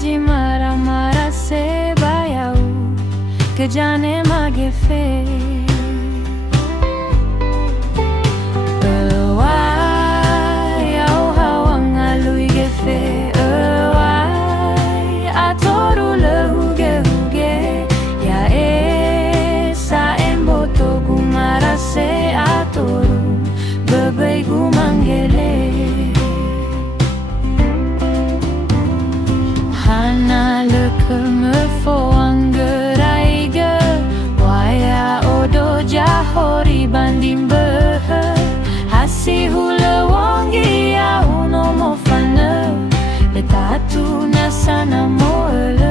baji marah-marah sebayau kejane magefe Ewai au hawang alui gefe Ewai atoru lehuge-huge Ya sa emboto gumara se atoru Bebei gumanggele Hana leke mefo anggeraiga Waya odo jahori banding behe Hasi hule wangi ya uno mofane Letatu nasana moele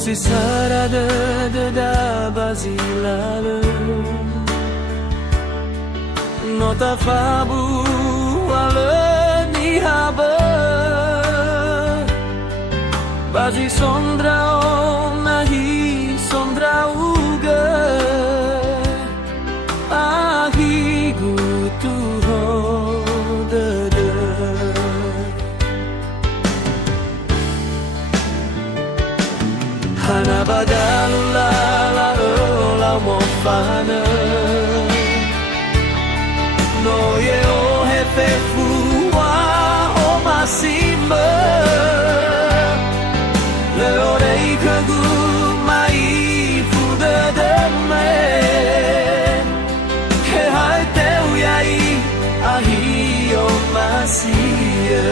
Si sarada da basilale Nota fabu ale ni haba Basi sondra nahi sondra uga Ahi gutu hodada Hana badalu la la mofana No ye o hefe fua o masima Le orei kagu mai fuda de me He hai teu yai ahi o masia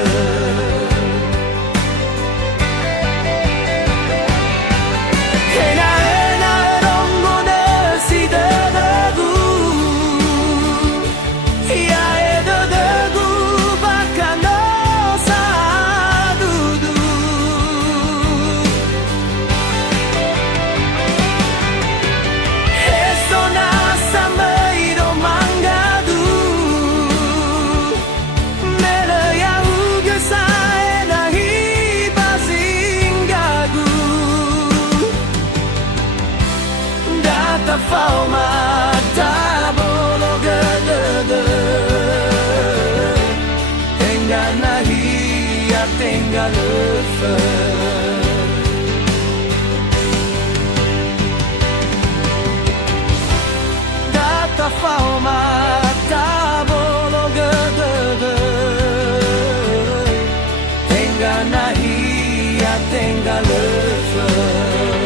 Tenga le feu Data fauma tabolo gede Tenga nahi ya tenga le feu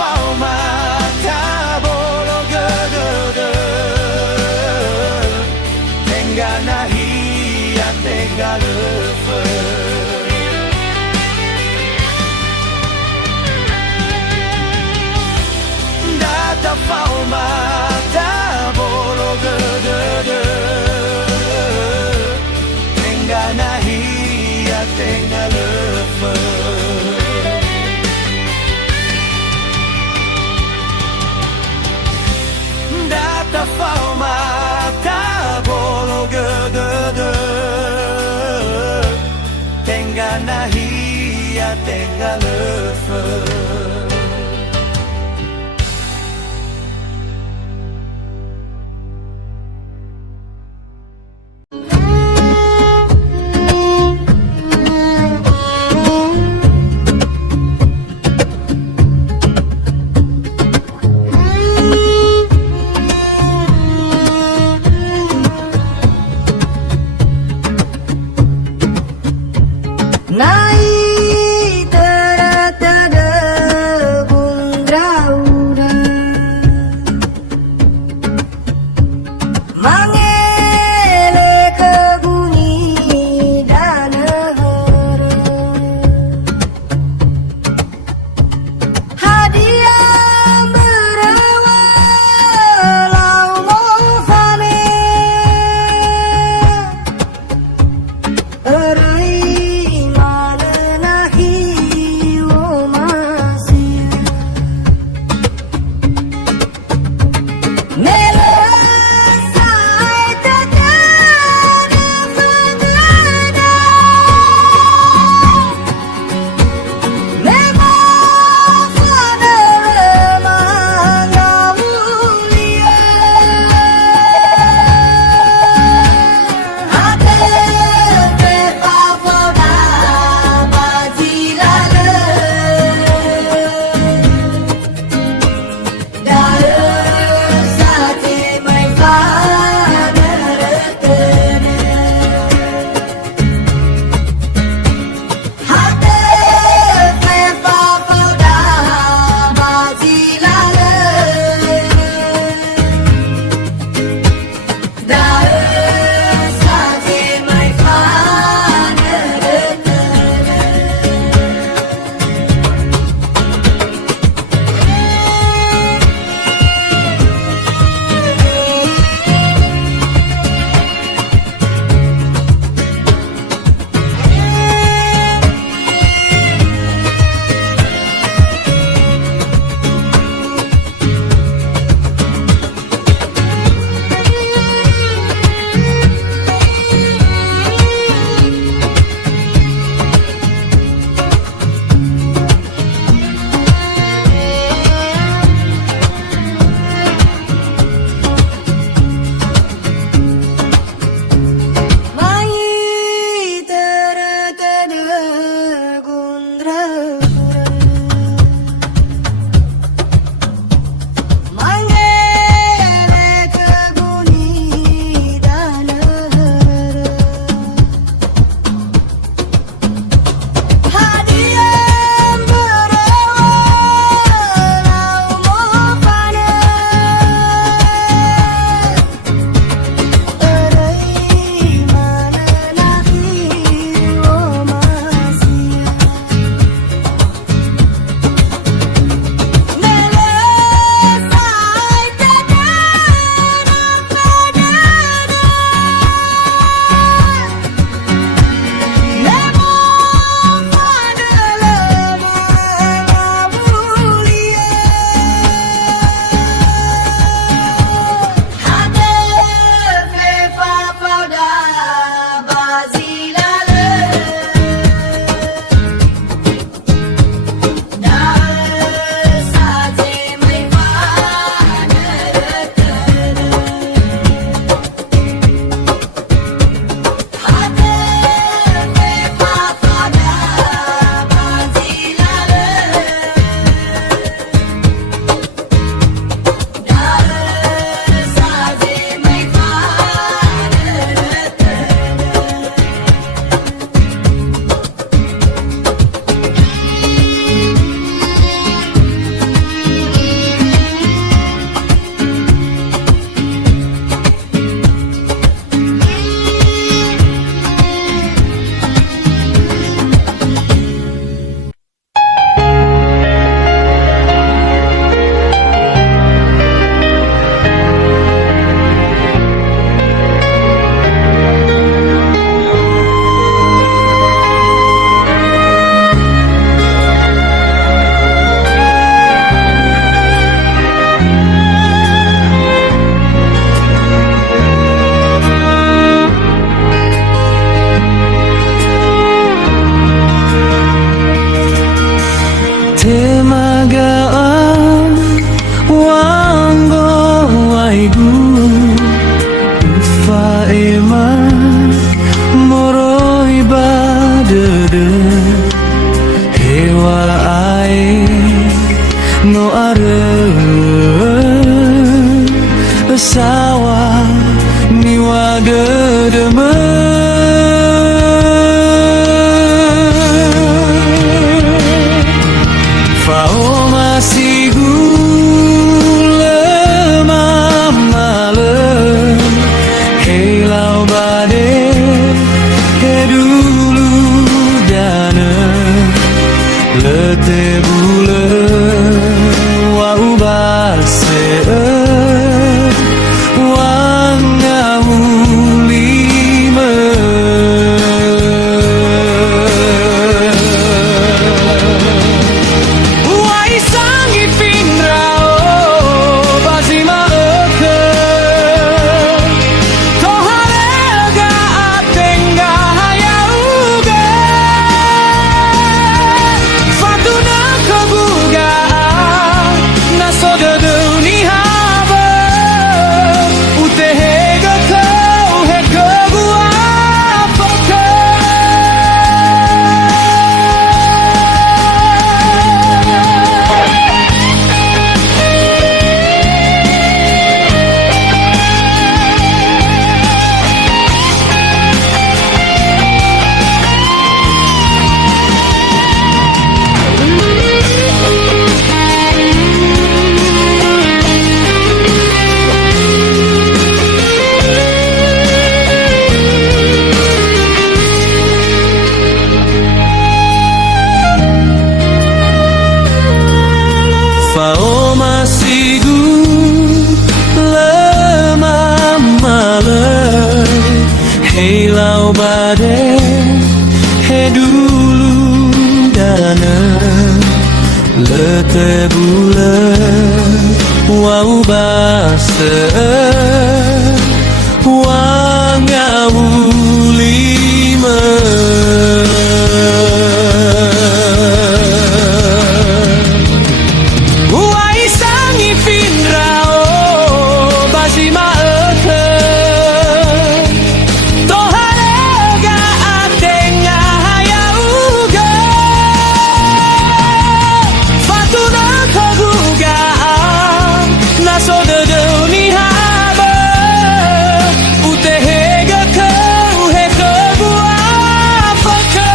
phao mata bolo gede Tengah nahi ya tengah lefer Data phao mata bolo gede Tengah nahi ya tengah lefer Data phao mata bolo gede Fao masih lemah malam, hei lau bade he dulu dana lete bule wau base wangamu lima. Wai sangi finrao bazima eke toharega atenga hayauga fatuna kebuga nasoda duni haba utehega kau hega gua foka. Fao masih lemah malam, hei lau bade he dulu dana lete bulan wau base wangawu lima. Wai sangi finrao bazima eke toharega atenga hayauga fatuna kebuga nasoda duni haba utehega kau hega buah foka.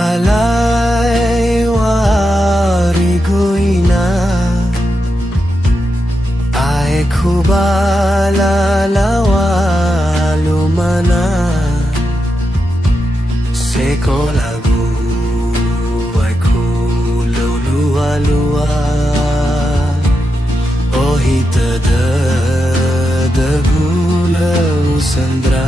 Alai wariguina ai kubala lawalumana seko lagu ai kululua lua ohita de gula usandra.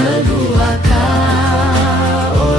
Kedua kau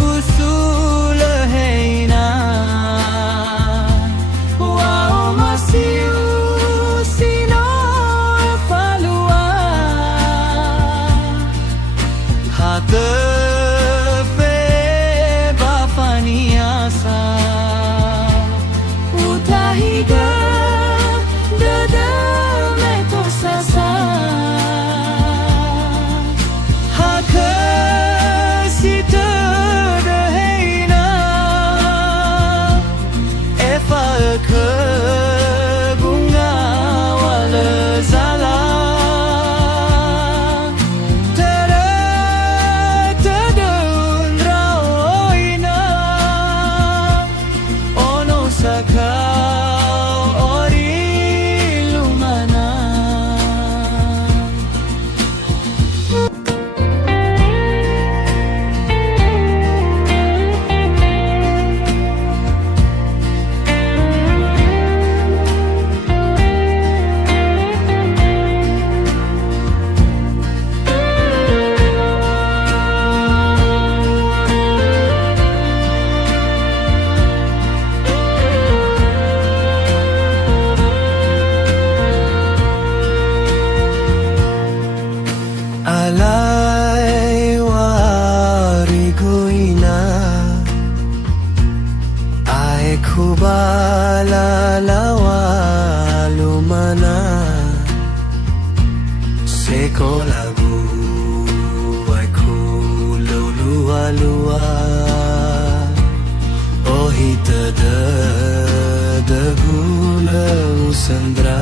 gusto lahena wow masiu sino falua hate fe bafaniasa utahiga dada metosasa alai wariguina ai kubala lumana seko lagu ai ku lua oh hita de gula usandra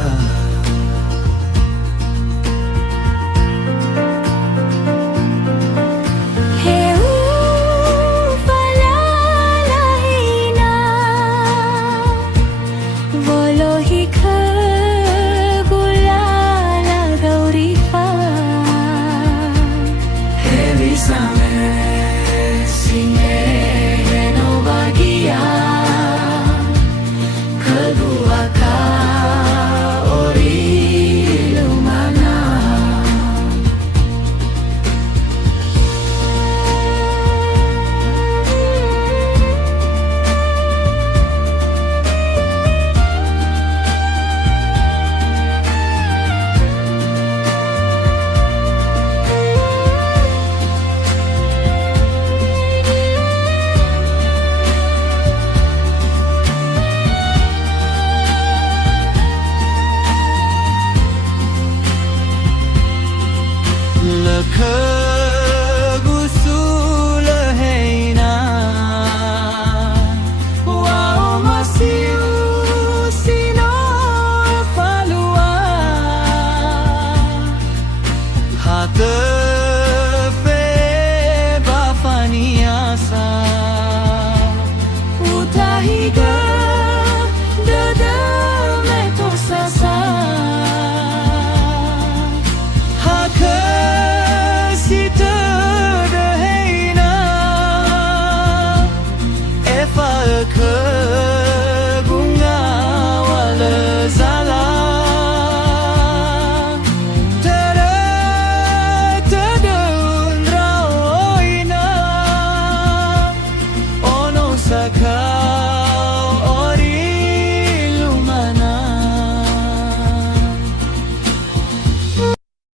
occur